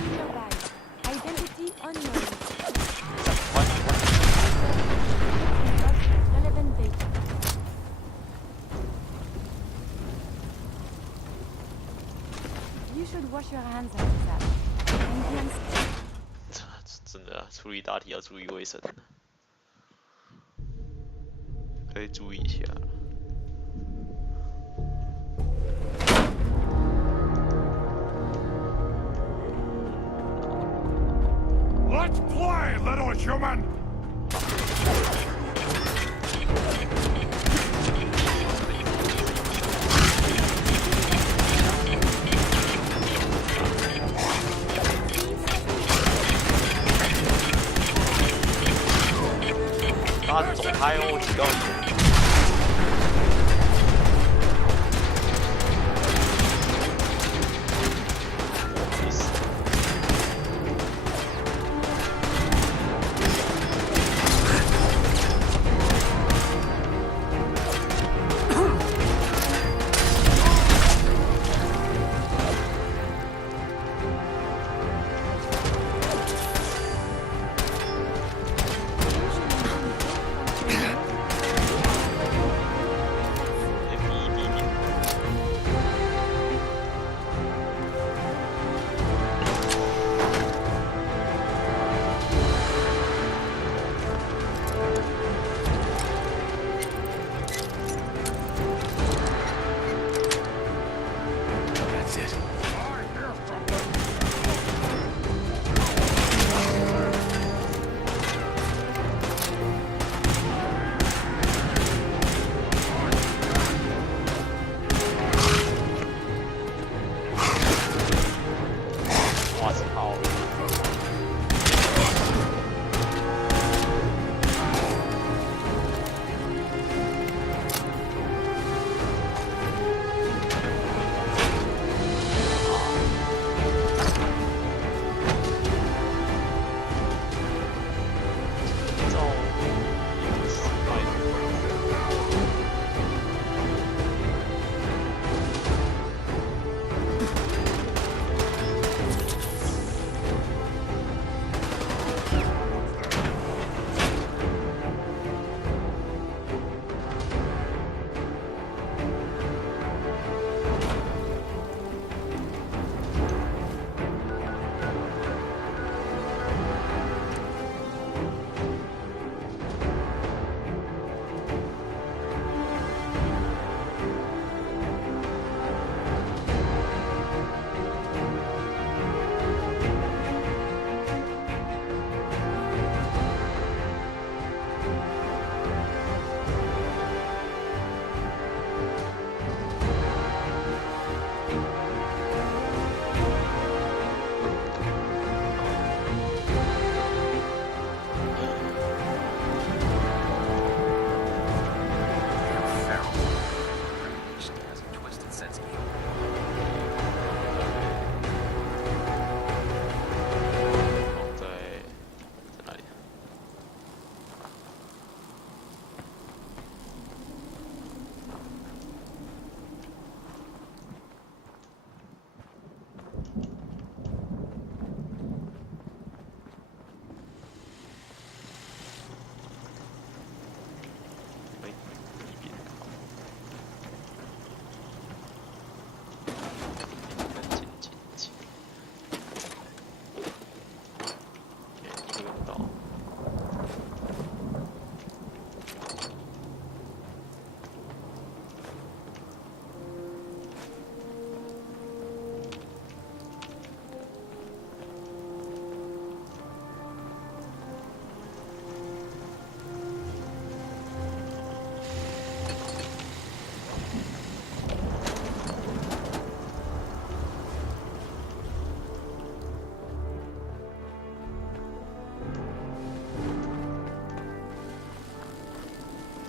nearby. Identity unknown. Relevant data. You should wash your hands after that. Indians. 真的啊，处理大体要注意卫生，可以注意一下。Let's play, little human! 他走开哦，提到你。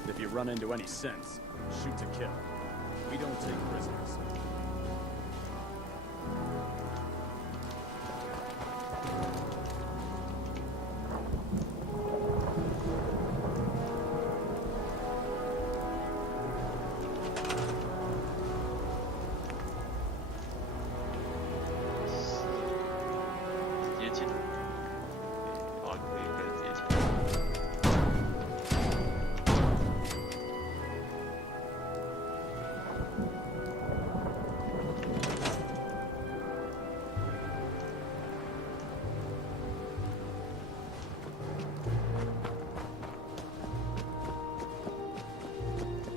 If you run into any sense, shoot to kill. We don't take prisoners. 接进。好，可以开始直接进。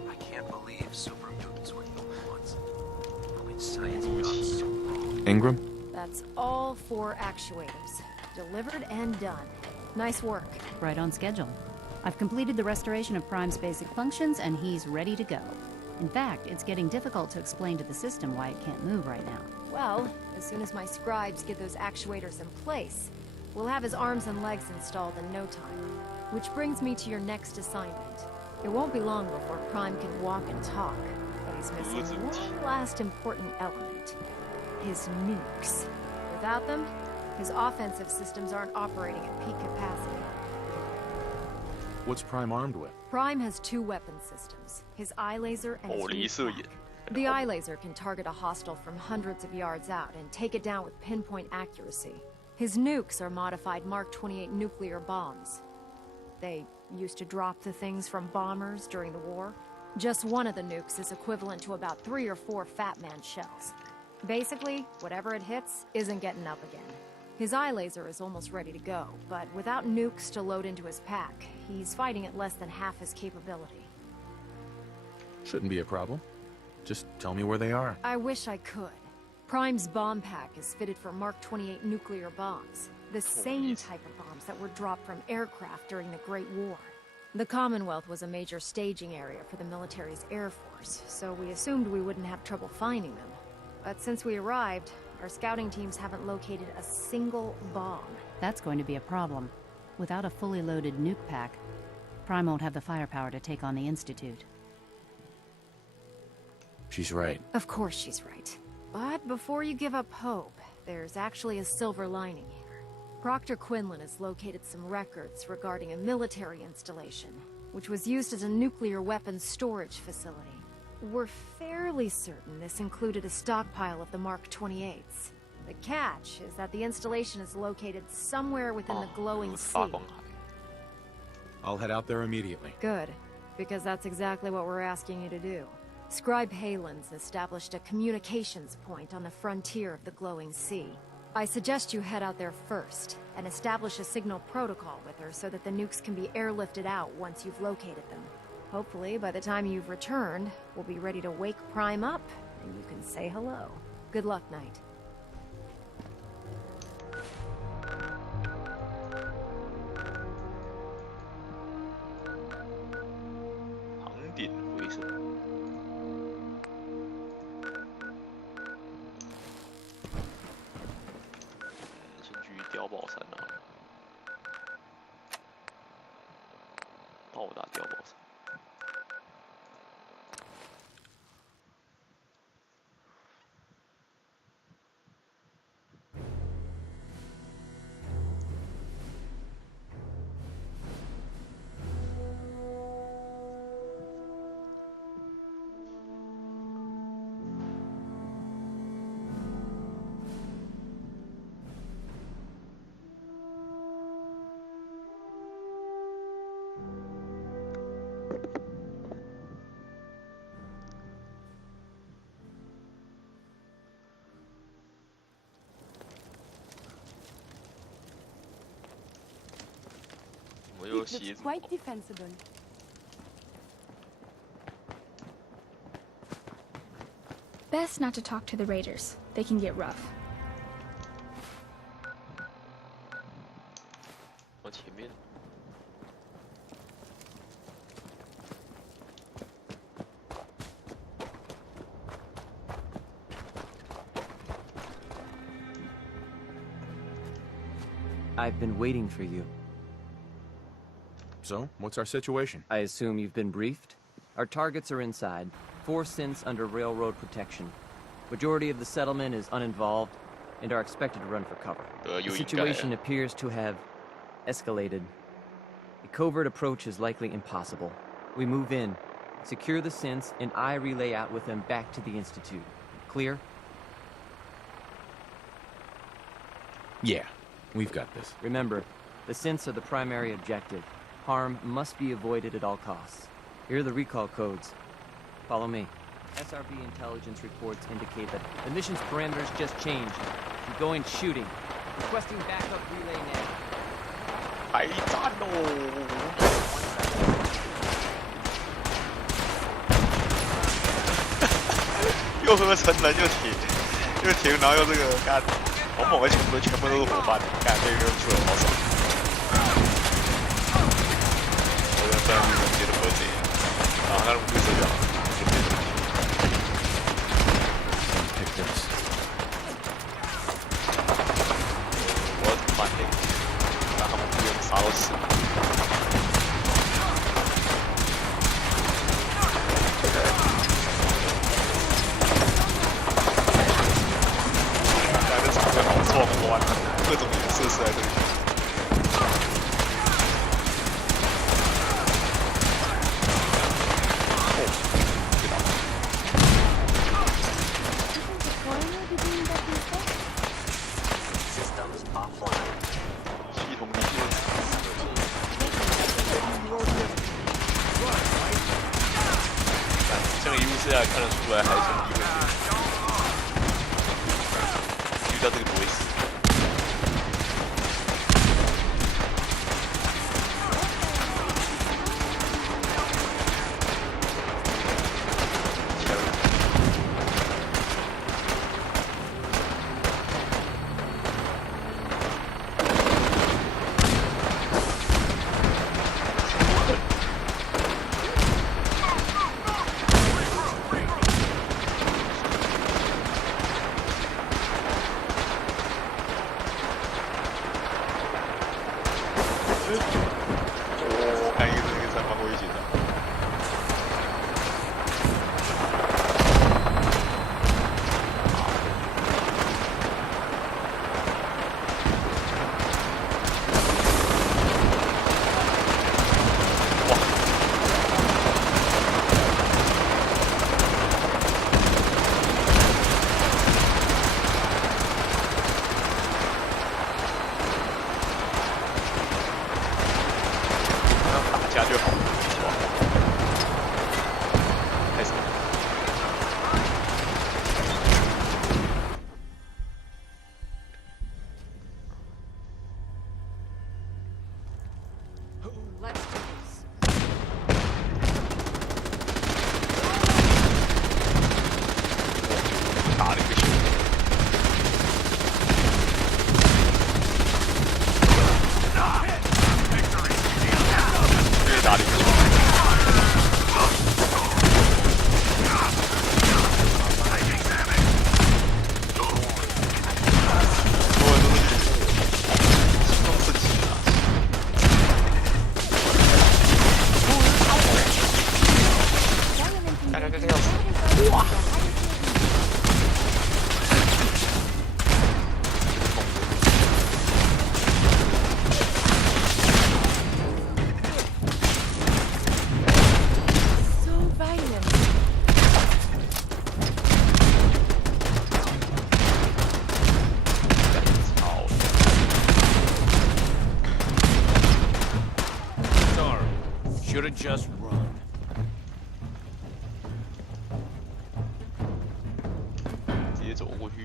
I can't believe super mutants were the only ones. Only science gone so wrong. Ingram? That's all 4 actuators. Delivered and done. Nice work. Right on schedule. I've completed the restoration of Prime's basic functions, and he's ready to go. In fact, it's getting difficult to explain to the system why it can't move right now. Well, as soon as my scribes get those actuators in place, we'll have his arms and legs installed in no time. Which brings me to your next assignment. It won't be long before Prime can walk and talk, but he's missing one last important element. His nukes. Without them, his offensive systems aren't operating at peak capacity. What's Prime armed with? Prime has 2 weapon systems, his eye laser and his 离射 nuke 眼 pack. The eye laser can target a hostile from hundreds of yards out and take it down with pinpoint accuracy. His nukes are modified Mark 28 nuclear bombs. They used to drop the things from bombers during the war. Just one of the nukes is equivalent to about 3 or 4 Fat Man shells. Basically, whatever it hits isn't getting up again. His eye laser is almost ready to go, but without nukes to load into his pack, he's fighting at less than half his capability. Shouldn't be a problem. Just tell me where they are. I wish I could. Prime's bomb pack is fitted for Mark 28 nuclear bombs, the same type of bombs that were dropped from aircraft during the Great War. The Commonwealth was a major staging area for the military's air force, so we assumed we wouldn't have trouble finding them. But since we arrived, our scouting teams haven't located a single bomb. That's going to be a problem. Without a fully loaded nuke pack, Prime won't have the firepower to take on the Institute. She's right. Of course she's right. But before you give up hope, there's actually a silver lining here. Proctor Quinlan has located some records regarding a military installation, which was used as a nuclear weapons storage facility. We're fairly certain this included a stockpile of the Mark 28s. The catch is that the installation is located somewhere within the glowing sea. 发光海。 I'll head out there immediately. Good, because that's exactly what we're asking you to do. Scribe Halen's established a communications point on the frontier of the glowing sea. I suggest you head out there first, and establish a signal protocol with her so that the nukes can be airlifted out once you've located them. Hopefully, by the time you've returned, we'll be ready to wake Prime up, and you can say hello. Good luck, Knight. 航点回声。先去碉堡山啊，到达碉堡山。 我又 It 鞋 looks 子 quite defensible. Best not to talk to the raiders. They can get rough. 往前面。 I've been waiting for you. So, what's our situation? I assume you've been briefed? Our targets are inside. 4 synths under railroad protection. Majority of the settlement is uninvolved and are expected to run for cover. The situation appears to have escalated. A covert approach is likely impossible. We move in, secure the synths, and I relay out with them back to the Institute. Clear? Yeah. We've got this. Remember, the synths are the primary objective. Harm must be avoided at all costs. Here are the recall codes. Follow me. SRB intelligence reports indicate that the mission's parameters just changed. Keep going shooting. Requesting backup relay now. 太赞喽！又合成人又停，然后又这个干，我猛的全部都是伙伴，干这个出来好爽。我要在那边接着合成，然后他们绿色表就变成。Pick this. 我怎么办呢？让他们不用杀到死。来的场面好壮观，各种颜色是在这里。系统里面，这个一路下来看得出来还是兄弟会遇到这个不会死。我看一个三方危险的。打架就好，是吧？开始。Let's do this. 打了一个球。打了一个球。哇！ Should have just run.直接走过去。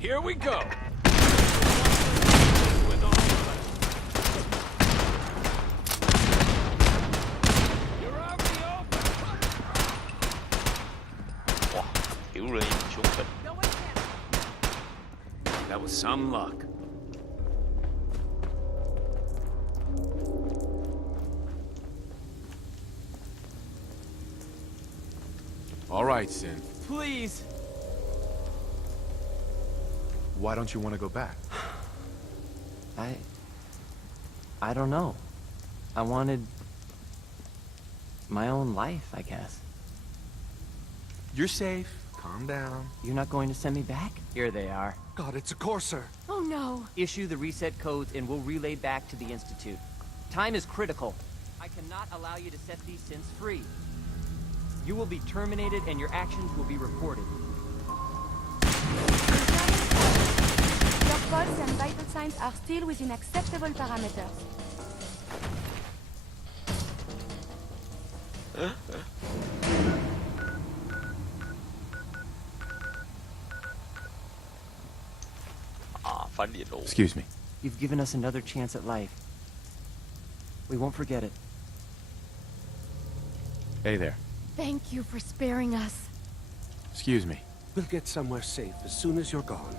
Here we go. That was some luck. All right, Sin. Please! Why don't you want to go back? I don't know. I wanted my own life, I guess. You're safe. Calm down. You're not going to send me back? Here they are. God, it's a courser. Oh no! Issue the reset codes and we'll relay back to the Institute. Time is critical. I cannot allow you to set these synths free. You will be terminated and your actions will be reported. Your pulse and vital signs are still within acceptable parameters. Excuse me. You've given us another chance at life. We won't forget it. Hey there. Thank you for sparing us. Excuse me. We'll get somewhere safe as soon as you're gone.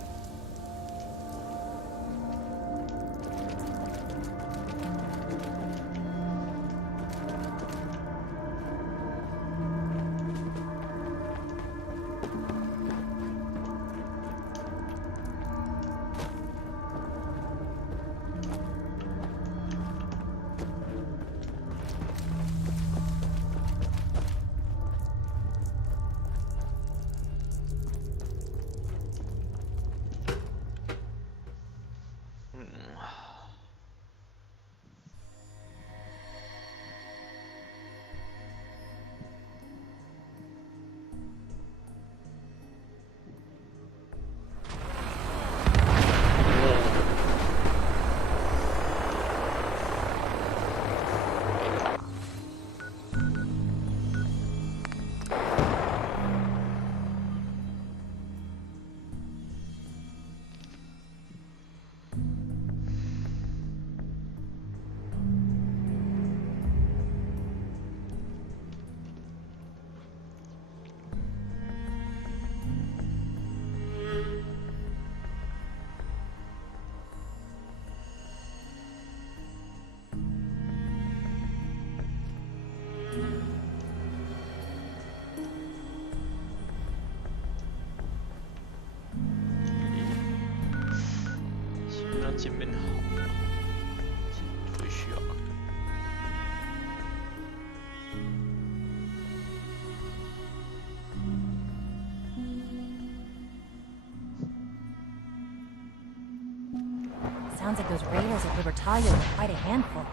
Sounds like those raiders at Libertalia were quite a handful.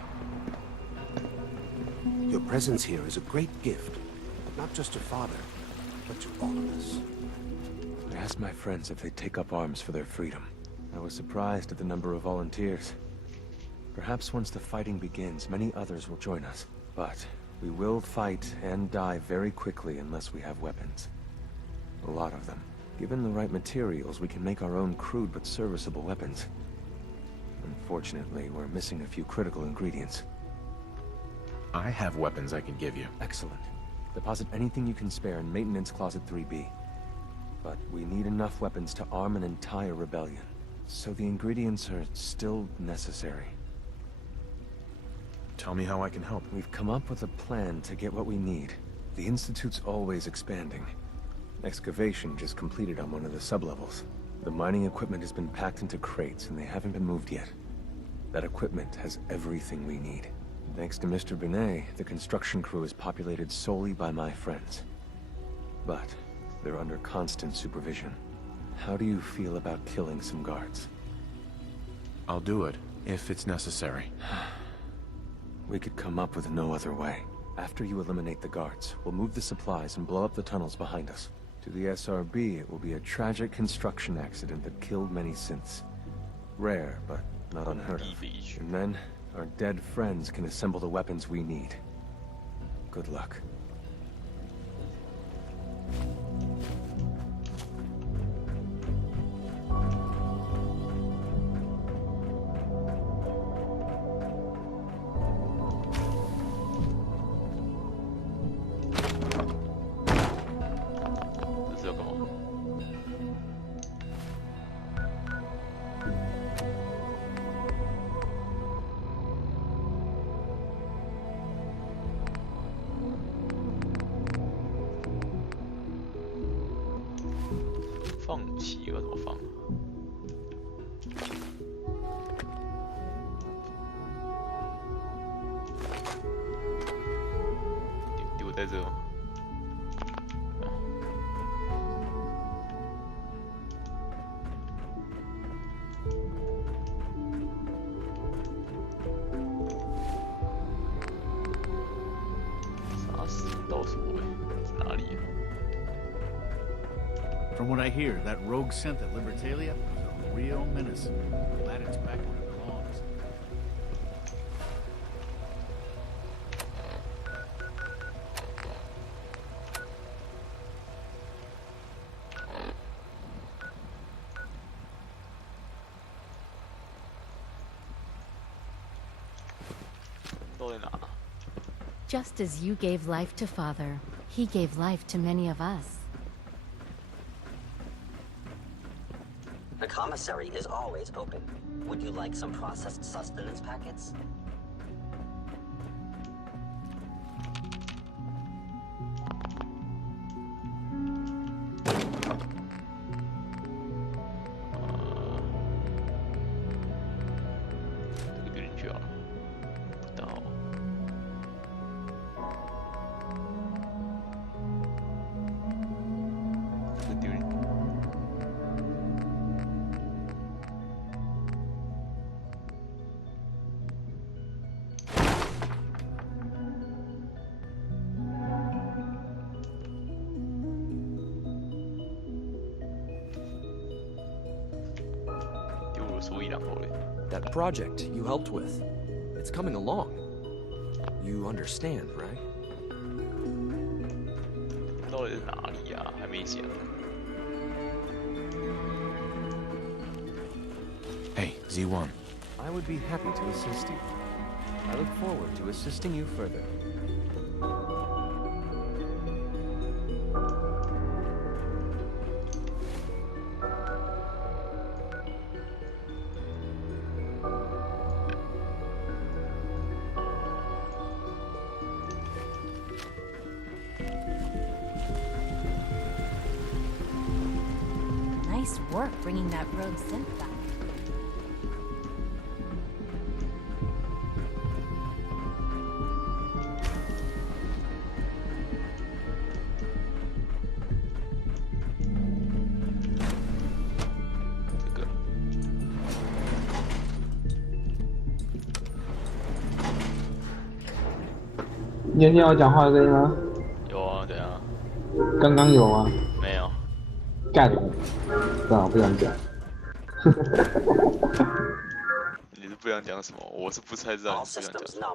Your presence here is a great gift, not just to Father, but to all of us. I asked my friends if they'd take up arms for their freedom. I was surprised at the number of volunteers. Perhaps once the fighting begins, many others will join us. But we will fight and die very quickly unless we have weapons. A lot of them. Given the right materials, we can make our own crude but serviceable weapons. Unfortunately, we're missing a few critical ingredients. I have weapons I can give you. Excellent. Deposit anything you can spare in Maintenance Closet 3B. But we need enough weapons to arm an entire rebellion. So the ingredients are still necessary. Tell me how I can help. We've come up with a plan to get what we need. The Institute's always expanding. Excavation just completed on one of the sublevels. The mining equipment has been packed into crates and they haven't been moved yet. That equipment has everything we need. Thanks to Mr. Binet, the construction crew is populated solely by my friends. But they're under constant supervision. How do you feel about killing some guards? I'll do it, if it's necessary. We could come up with no other way. After you eliminate the guards, we'll move the supplies and blow up the tunnels behind us. To the SRB, it will be a tragic construction accident that killed many synths. Rare, but not unheard of. And then, our dead friends can assemble the weapons we need. Good luck.在这。From what I hear, that rogue synth at Libertalia was a real menace. Glad it's back where it belongs. Just as you gave life to Father, he gave life to many of us. The commissary is always open. Would you like some processed sustenance packets? That project you helped with, it's coming along. You understand, right? Hey, Z1. I would be happy to assist you. I look forward to assisting you further. Nice work bringing that rogue synth back.你听我讲话的声音吗？有啊，对啊。刚刚有吗？没有。干你！算了，我不想讲。你是不想讲什么？我是不太知道你不想讲什么。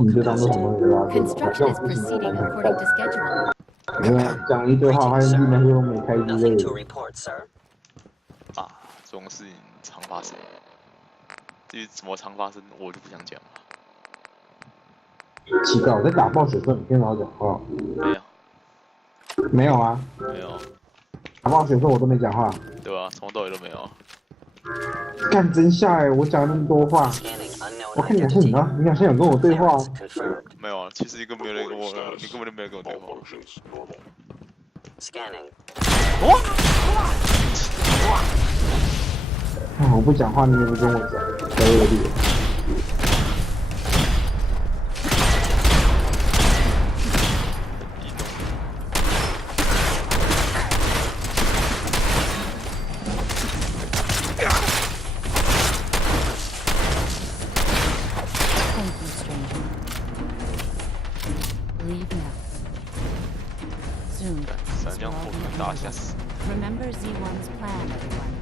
你就当做什么没拉过。Construction is proceeding according to schedule. 没有讲一堆话，发现那些都没开之类的。啊，这种事情常发生。至于怎么常发生，我就不想讲了。奇怪，我在打爆水时候，你跟老讲话。没有。没有啊。没有。打爆水的时候我都没讲话。对吧？从头到尾都没有。干真下哎！我讲了那么多话，我看你好像你啊，你好像有跟我对话。没有啊，其实你根本没有人跟我，你根本就没有跟我对话。啊！我不讲话，你也不跟我讲，太恶劣了。Remember Z1's plan, everyone.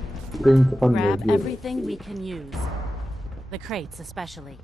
Grab everything we can use. The crates especially.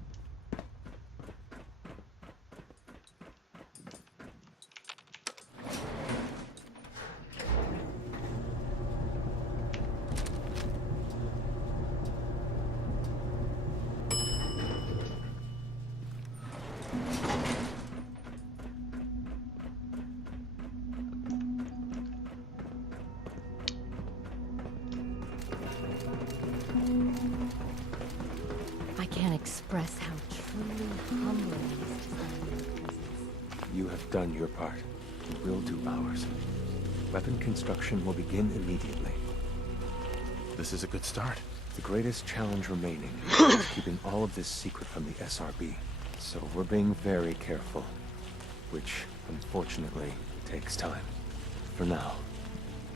Express how truly humbling it is to stand in your presence. You have done your part. We will do ours. Weapon construction will begin immediately. This is a good start. The greatest challenge remaining is keeping all of this secret from the SRB. So we're being very careful, which, unfortunately, takes time. For now,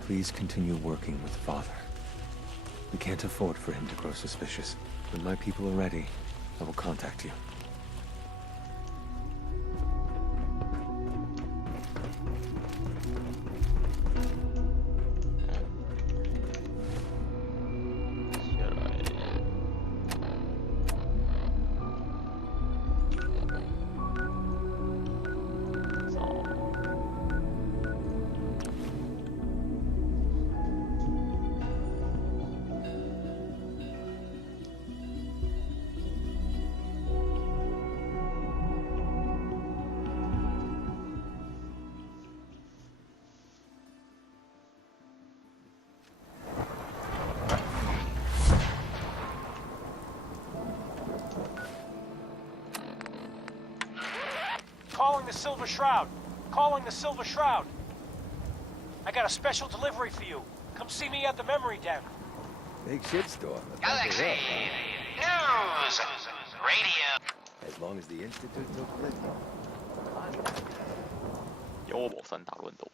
please continue working with Father. We can't afford for him to grow suspicious. When my people are ready, I will contact you. the Silver Shroud. Calling the Silver Shroud. I got a special delivery for you. Come see me at the memory den. Big shitstorm. Galaxy News Radio. As long as the Institute don't click. 有冇新打論到？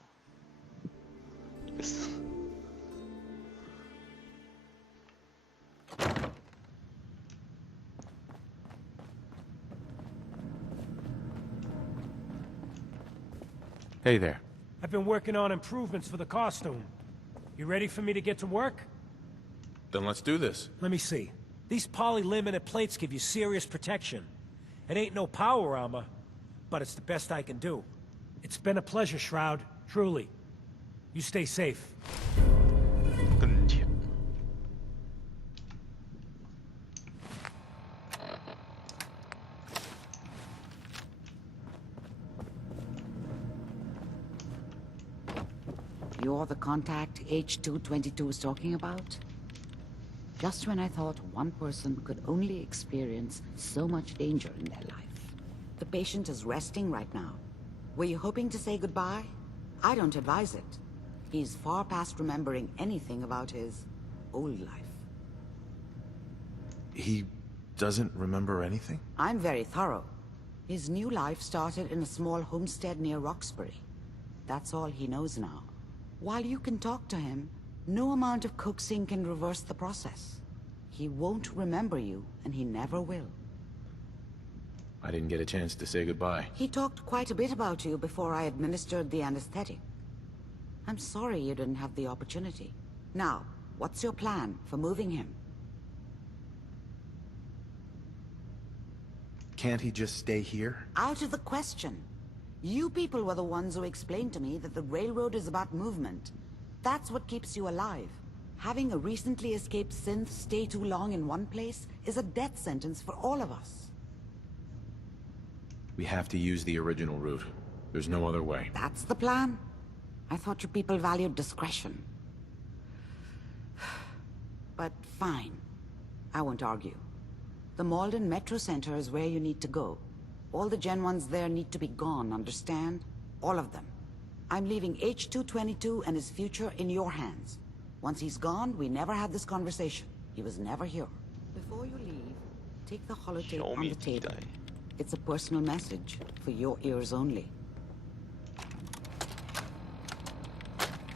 Hey there. I've been working on improvements for the costume. You ready for me to get to work? Then let's do this. Let me see. These poly-laminate plates give you serious protection. It ain't no power armor, but it's the best I can do. It's been a pleasure, Shroud. Truly. You stay safe. You're the contact H222 is talking about? Just when I thought one person could only experience so much danger in their life. The patient is resting right now. Were you hoping to say goodbye? I don't advise it. He's far past remembering anything about his old life. He doesn't remember anything? I'm very thorough. His new life started in a small homestead near Roxbury. That's all he knows now. While you can talk to him, no amount of coaxing can reverse the process. He won't remember you, and he never will. I didn't get a chance to say goodbye. He talked quite a bit about you before I administered the anesthetic. I'm sorry you didn't have the opportunity. Now, what's your plan for moving him? Can't he just stay here? Out of the question. You people were the ones who explained to me that the railroad is about movement. That's what keeps you alive. Having a recently escaped synth stay too long in one place is a death sentence for all of us. We have to use the original route. There's no other way. That's the plan? I thought you people valued discretion. But fine. I won't argue. The Malden Metro Center is where you need to go. All the Gen 1s there need to be gone, understand? All of them. I'm leaving H222 and his future in your hands. Once he's gone, we never had this conversation. He was never here. Before you leave, take the holotape on the table. It's a personal message, for your ears only.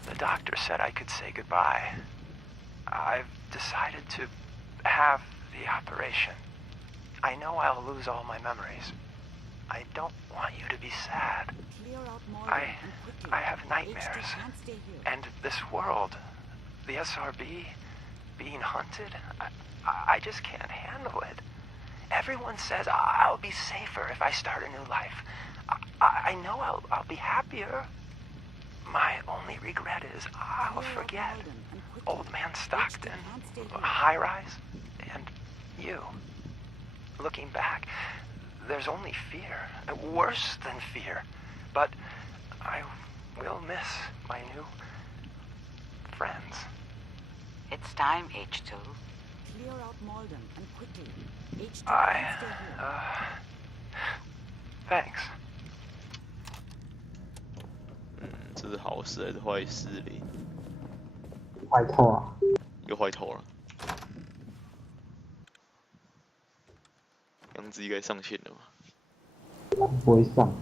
The doctor said I could say goodbye. I've decided to have the operation. I know I'll lose all my memories. I don't want you to be sad. I have nightmares. And this world, the SRB, being hunted, I just can't handle it. Everyone says I'll be safer if I start a new life. I know I'll be happier. My only regret is I'll forget Old Man Stockton, High Rise, and you. Looking back, there's only fear, worse than fear. But I will miss my new friends. It's time, H2. Clear out Malden and quickly. H2 thanks. 这是好事还是坏事嘞？坏透啊！又坏透了。杨子应该上线了吧？不会上。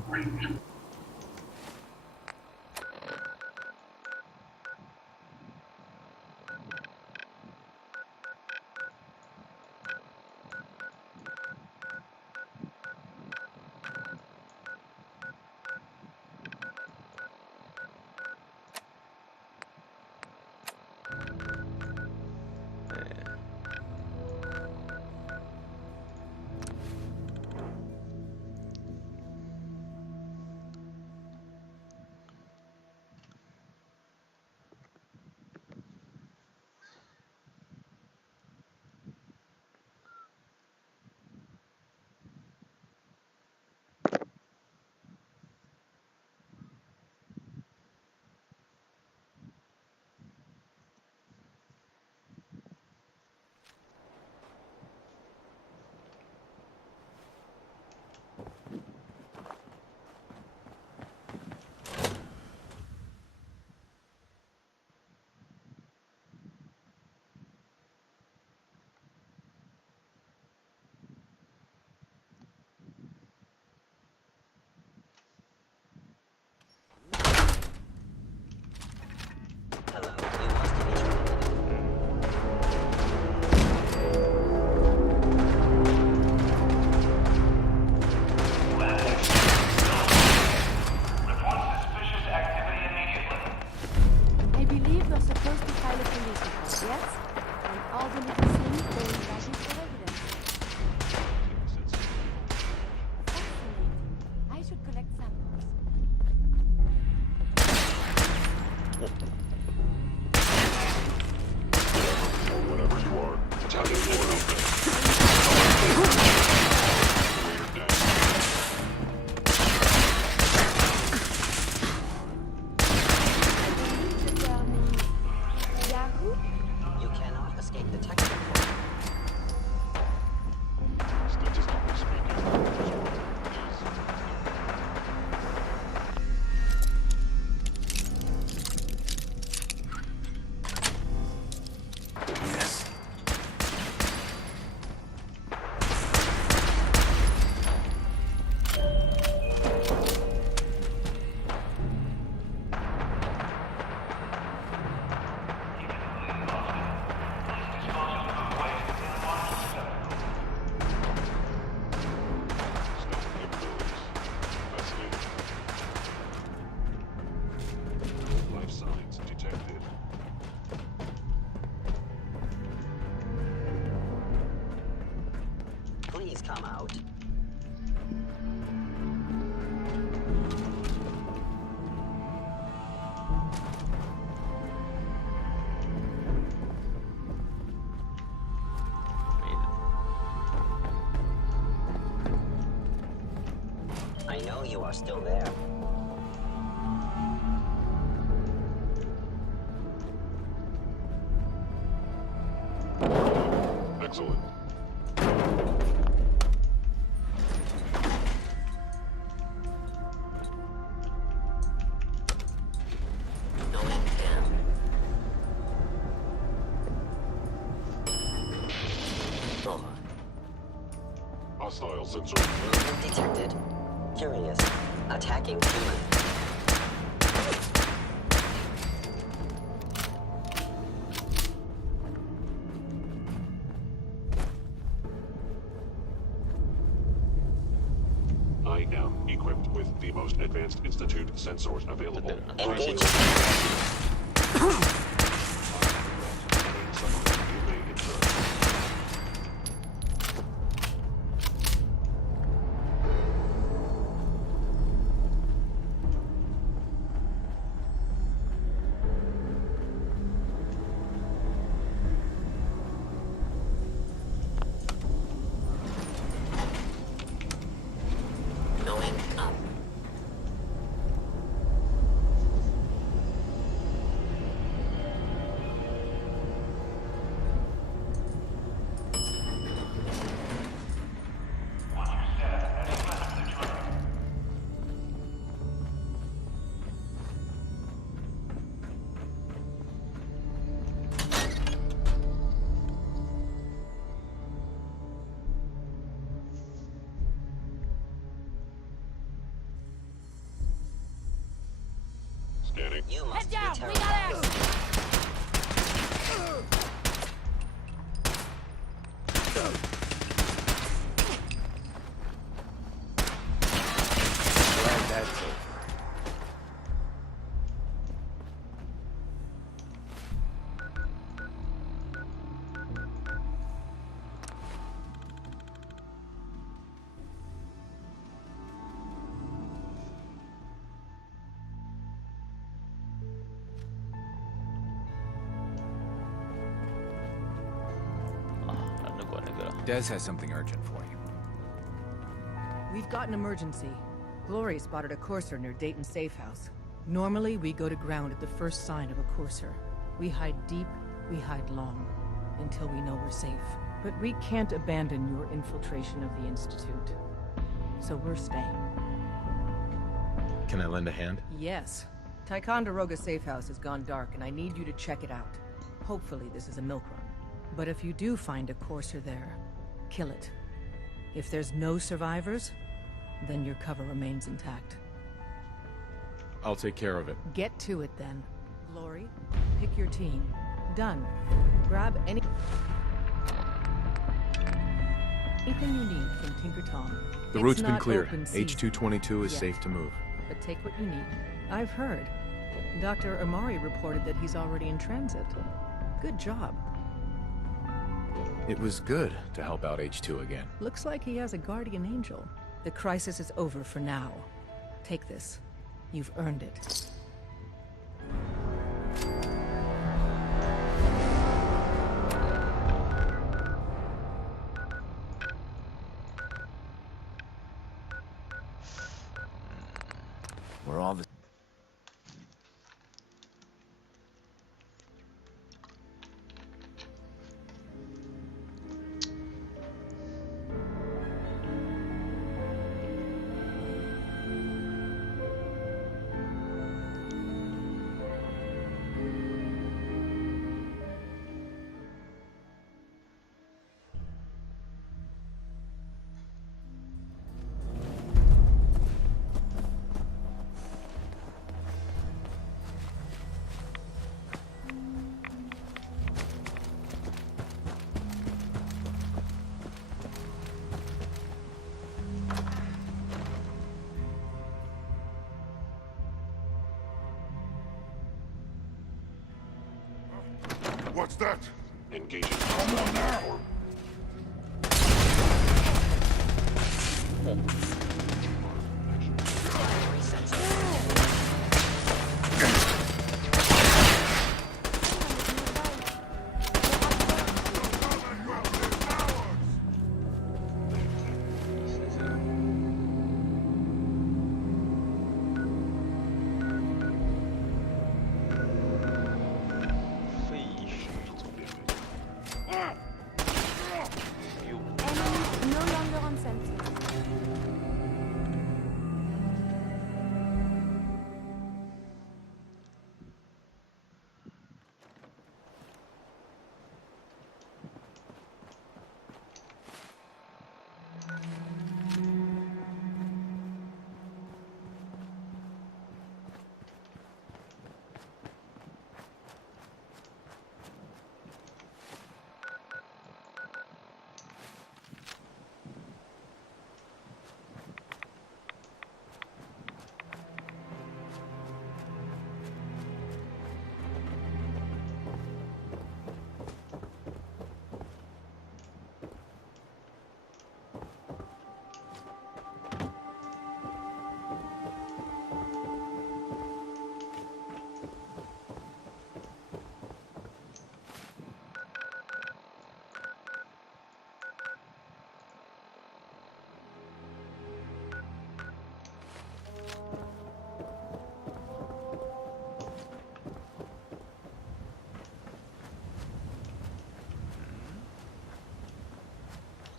all the little things they imagine for evidence. Fascinating. I should collect samples. Whatever you are, Italian boy out there. You cannot escape detection. Statistically speaking, Yes. life signs detected. Please come out. I know you are still there. Excellent. Hostile sensor. Movement detected. Curious. Attacking human. I am equipped with the most advanced Institute sensors available. Engaging. Going up. Scanning. You must be Head down! We terrified. got action! Glad that's over. Des has something urgent for you. We've got an emergency. Glory spotted a courser near Dayton Safe House. Normally, we go to ground at the first sign of a courser. We hide deep, we hide long, until we know we're safe. But we can't abandon your infiltration of the Institute. So we're staying. Can I lend a hand? Yes. Ticonderoga Safe House has gone dark, and I need you to check it out. Hopefully this is a milk run. But if you do find a courser there, kill it. If there's no survivors, then your cover remains intact. I'll take care of it. Get to it then. Glory, pick your team. Done. Grab anything you need from Tinker Tom. The route's been cleared. H-222 is Yet, safe to move. but take what you need. I've heard. Dr. Amari reported that he's already in transit. Good job. It was good to help out H2 again. Looks like he has a guardian angel. The crisis is over for now. Take this. You've earned it. We're all the... What's that? Engaging. Come on now.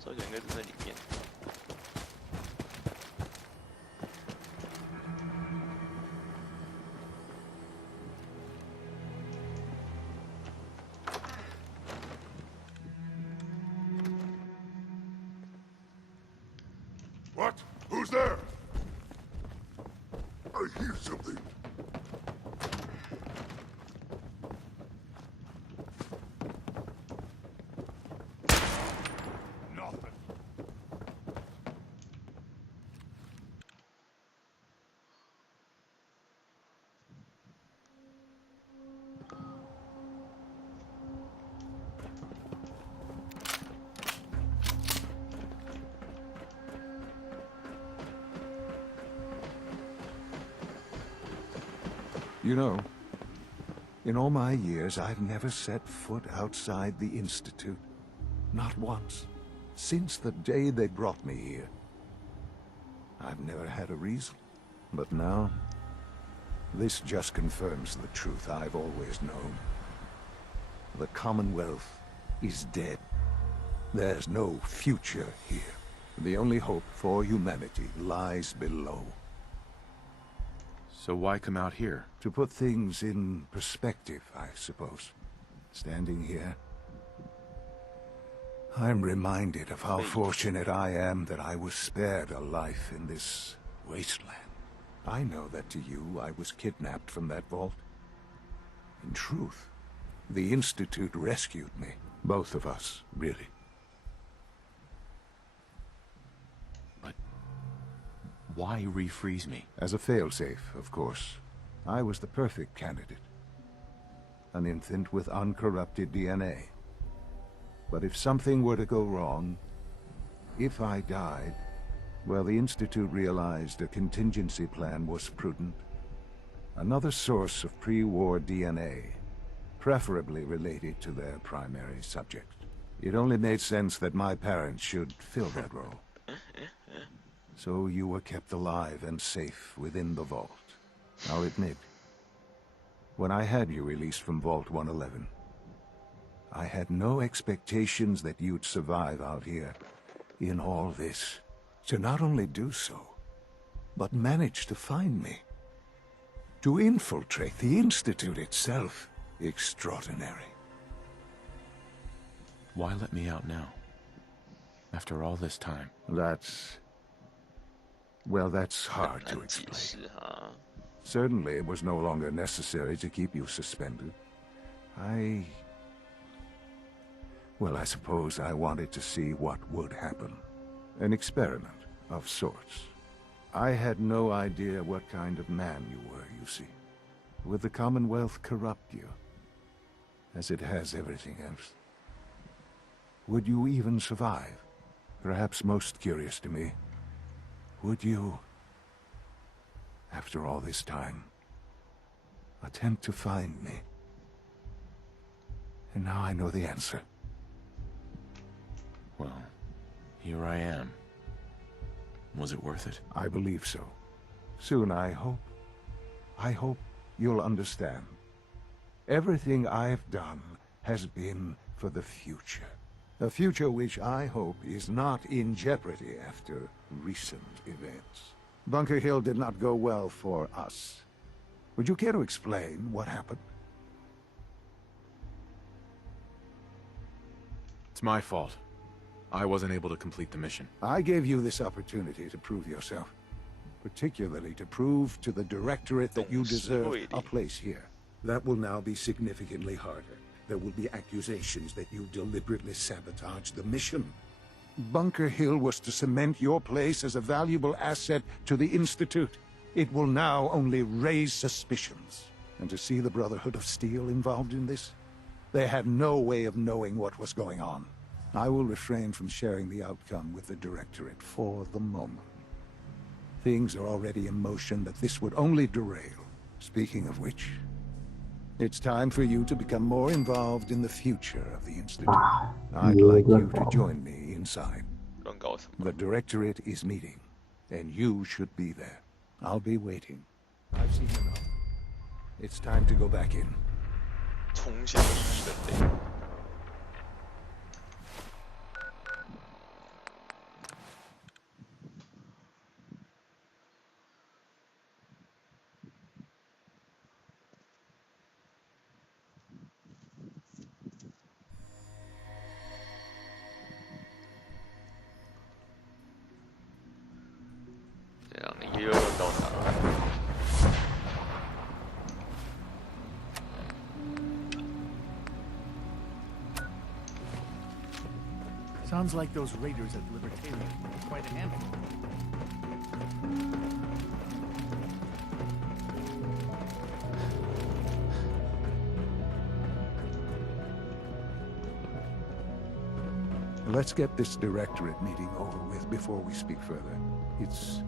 手脚应该就在里面。What? Who's there? I hear something. You know, in all my years, I've never set foot outside the Institute. Not once. Since the day they brought me here. I've never had a reason. But now, this just confirms the truth I've always known. The Commonwealth is dead. There's no future here. The only hope for humanity lies below. So why come out here? To put things in perspective, I suppose. Standing here, I'm reminded of how fortunate I am that I was spared a life in this wasteland. I know that to you, I was kidnapped from that vault. In truth, the Institute rescued me. Both of us, really. Why refreeze me? As a failsafe, of course. I was the perfect candidate. An infant with uncorrupted DNA. But if something were to go wrong, if I died, well, the Institute realized a contingency plan was prudent. Another source of pre-war DNA, preferably related to their primary subject. It only made sense that my parents should fill that role. So you were kept alive and safe within the vault. I'll admit, when I had you released from Vault 111, I had no expectations that you'd survive out here in all this. To not only do so, but manage to find me. To infiltrate the Institute itself. Extraordinary. Why let me out now? After all this time? Well, that's hard to explain. Certainly it was no longer necessary to keep you suspended. Well, I suppose I wanted to see what would happen. An experiment of sorts. I had no idea what kind of man you were, you see. Would the Commonwealth corrupt you? As it has everything else? Would you even survive? Perhaps most curious to me, would you, after all this time, attempt to find me? And now I know the answer. Well, here I am. Was it worth it? I believe so. Soon, I hope. I hope you'll understand. Everything I've done has been for the future. A future which I hope is not in jeopardy after recent events. Bunker Hill did not go well for us. Would you care to explain what happened? It's my fault. I wasn't able to complete the mission. I gave you this opportunity to prove yourself. Particularly to prove to the Directorate that you deserve a place here. That will now be significantly harder. There will be accusations that you deliberately sabotaged the mission. Bunker Hill was to cement your place as a valuable asset to the Institute. It will now only raise suspicions. And to see the Brotherhood of Steel involved in this? They had no way of knowing what was going on. I will refrain from sharing the outcome with the Directorate for the moment. Things are already in motion that this would only derail. Speaking of which, it's time for you to become more involved in the future of the Institute. I'd like you to join me inside. The Directorate is meeting, and you should be there. I'll be waiting. I've seen enough. It's time to go back in. Sounds like those raiders at Libertalia are quite a handful. Let's get this Directorate meeting over with before we speak further. It's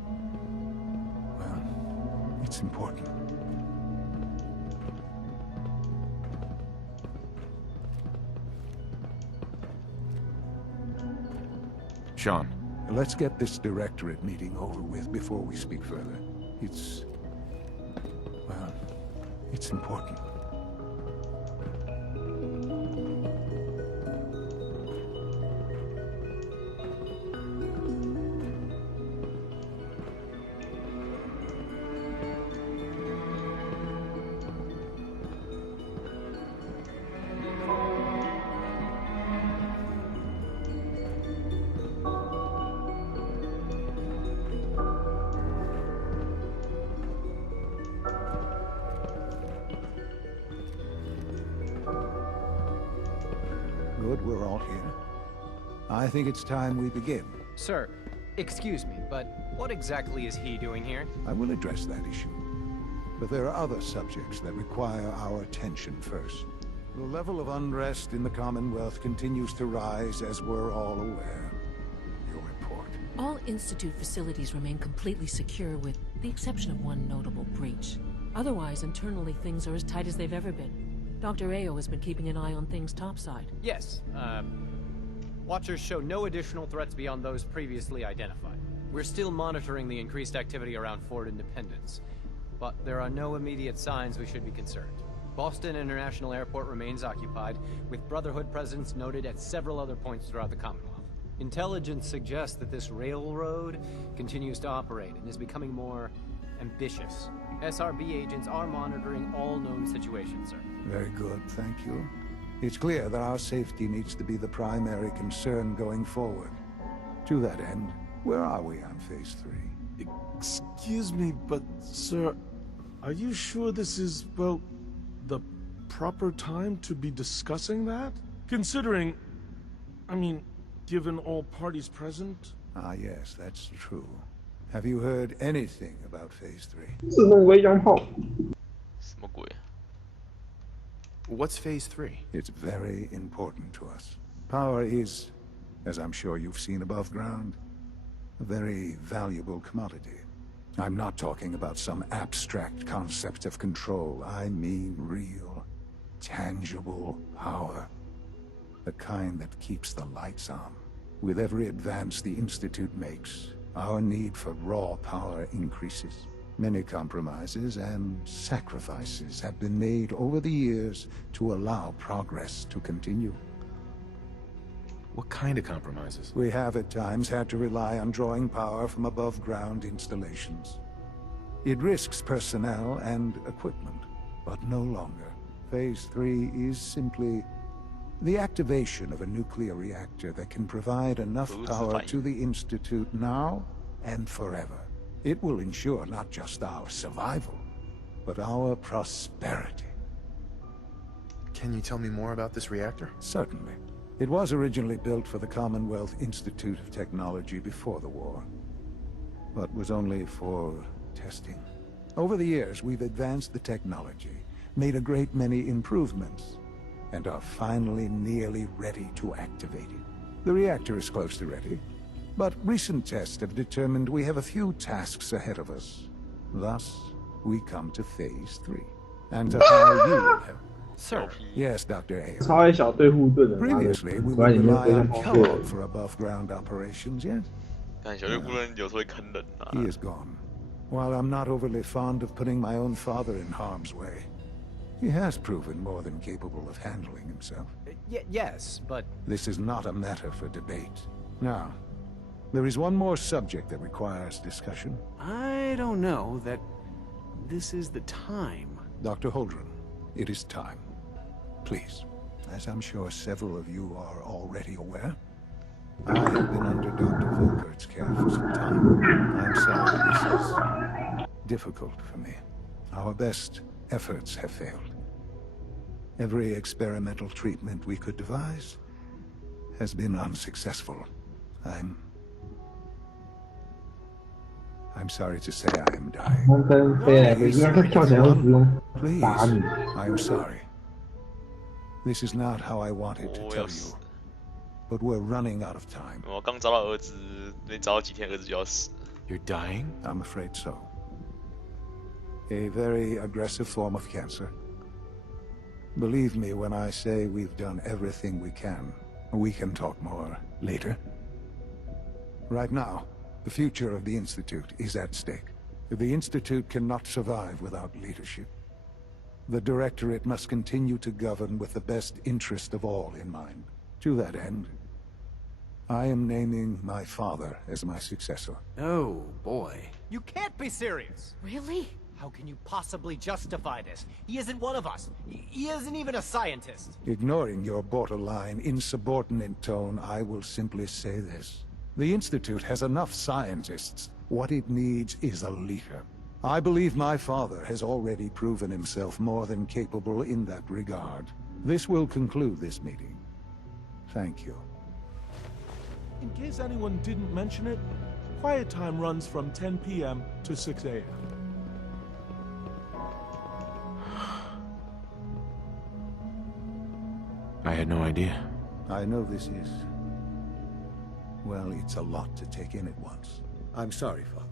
important. Sean. Let's get this Directorate meeting over with before we speak further. It's important. Good, we're all here. I think it's time we begin. Sir, excuse me, but what exactly is he doing here? I will address that issue. But there are other subjects that require our attention first. The level of unrest in the Commonwealth continues to rise, as we're all aware. Your report. All Institute facilities remain completely secure with the exception of one notable breach. Otherwise, internally, things are as tight as they've ever been. Dr. Ayo has been keeping an eye on things topside. Yes, Watchers show no additional threats beyond those previously identified. We're still monitoring the increased activity around Fort Independence, but there are no immediate signs we should be concerned. Boston International Airport remains occupied, with Brotherhood presence noted at several other points throughout the Commonwealth. Intelligence suggests that this railroad continues to operate and is becoming more ambitious. SRB agents are monitoring all known situations, sir. Very good, thank you. It's clear that our safety needs to be the primary concern going forward. To that end, where are we on Phase 3? Excuse me, but sir, are you sure this is, well, the proper time to be discussing that? Considering, I mean, given all parties present? Ah, yes, that's true. Have you heard anything about Phase 3? What's Phase 3? It's very important to us. Power is, as I'm sure you've seen above ground, a very valuable commodity. I'm not talking about some abstract concept of control. I mean real, tangible power. The kind that keeps the lights on. With every advance the Institute makes, our need for raw power increases. Many compromises and sacrifices have been made over the years to allow progress to continue. What kind of compromises? We have at times had to rely on drawing power from above-ground installations. It risks personnel and equipment, but no longer. Phase 3 is simply the activation of a nuclear reactor that can provide enough power to the Institute now and forever. It will ensure not just our survival, but our prosperity. Can you tell me more about this reactor? Certainly. It was originally built for the Commonwealth Institute of Technology before the war, but was only for testing. Over the years, we've advanced the technology, made a great many improvements, and are finally nearly ready to activate it. The reactor is close to ready, but recent tests have determined we have a few tasks ahead of us. Thus, we come to Phase 3. And to hire you, Sir. Yes, Dr. Ayo. Previously, we would rely on Kellogg for above-ground operations, yes? He is gone. While I'm not overly fond of putting my own father in harm's way, he has proven more than capable of handling himself. Yes, but... This is not a matter for debate. Now, there is one more subject that requires discussion. I don't know that this is the time. Dr. Holdren, it is time. Please, as I'm sure several of you are already aware, I have been under Dr. Volkert's care for some time. I'm sorry this is difficult for me. Our best efforts have failed. Every experimental treatment we could devise has been unsuccessful. I'm sorry to say I am dying. Please, I am sorry. This is not how I wanted to tell you, but we're running out of time. You're dying? I'm afraid so. A very aggressive form of cancer. Believe me when I say we've done everything we can. We can talk more later. Right now, the future of the Institute is at stake. The Institute cannot survive without leadership. The Directorate must continue to govern with the best interest of all in mind. To that end, I am naming my father as my successor. Oh, boy. You can't be serious! Really? How can you possibly justify this? He isn't one of us. He isn't even a scientist. Ignoring your borderline, insubordinate tone, I will simply say this. The Institute has enough scientists. What it needs is a leader. I believe my father has already proven himself more than capable in that regard. This will conclude this meeting. Thank you. In case anyone didn't mention it, quiet time runs from 10 p.m. to 6 a.m. I had no idea. I know this is... well, it's a lot to take in at once. I'm sorry, Father.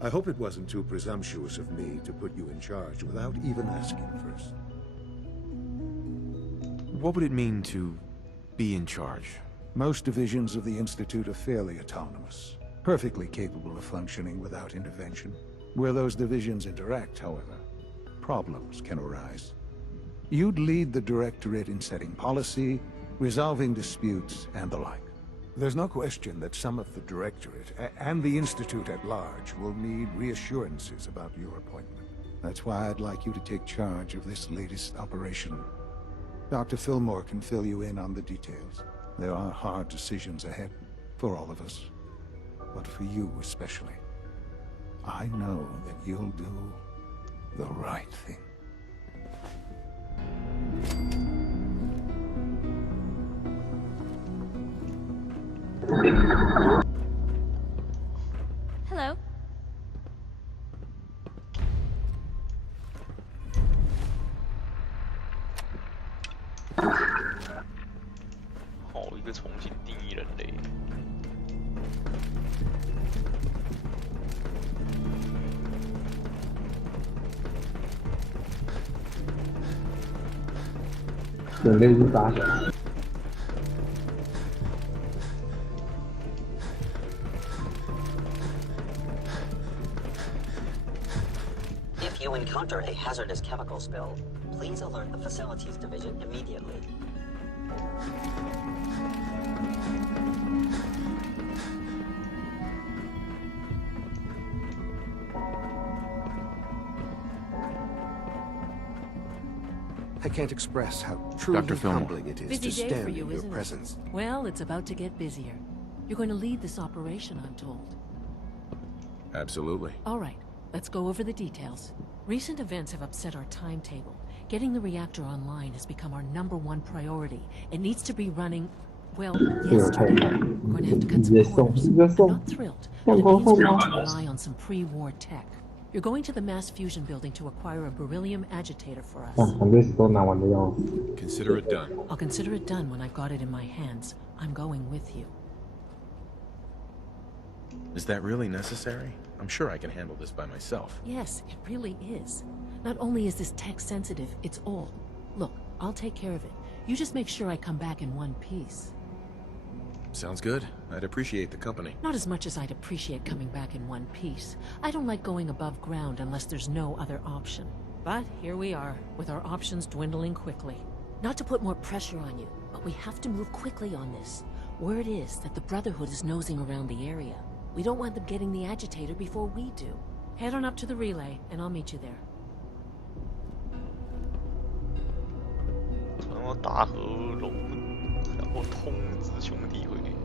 I hope it wasn't too presumptuous of me to put you in charge without even asking first. What would it mean to be in charge? Most divisions of the Institute are fairly autonomous, perfectly capable of functioning without intervention. Where those divisions interact, however, problems can arise. You'd lead the Directorate in setting policy, resolving disputes, and the like. There's no question that some of the Directorate, and the Institute at large, will need reassurances about your appointment. That's why I'd like you to take charge of this latest operation. Dr. Fillmore can fill you in on the details. There are hard decisions ahead, for all of us. But for you especially. I know that you'll do the right thing. Hello.好，一个重新定义人类。人类是大小。If you encounter a hazardous chemical spill, please alert the Facilities Division immediately. I can't express how truly Dr. Fillmore. humbling it is Busy to day stand for you, in your isn't presence. it? Well, it's about to get busier. You're going to lead this operation, I'm told. Absolutely. All right, let's go over the details. Recent events have upset our timetable. Getting the reactor online has become our #1 priority. It needs to be running, well, yesterday. We're going to have to cut some corners. I'm not thrilled, but it means we need to rely on some pre-war tech. You're going to the mass fusion building to acquire a beryllium agitator for us. 团队是都拿完的要死。 Consider it done. I'll consider it done when I've got it in my hands. I'm going with you. Is that really necessary? I'm sure I can handle this by myself. Yes, it really is. Not only is this tech sensitive, it's all. Look, I'll take care of it. You just make sure I come back in one piece. Sounds good. I'd appreciate the company. Not as much as I'd appreciate coming back in one piece. I don't like going above ground unless there's no other option. But here we are, with our options dwindling quickly. Not to put more pressure on you, but we have to move quickly on this. Word is that the Brotherhood is nosing around the area. We don't want them getting the agitator before we do. Head on up to the relay, and I'll meet you there. 从大河龙门，然后通知兄弟会。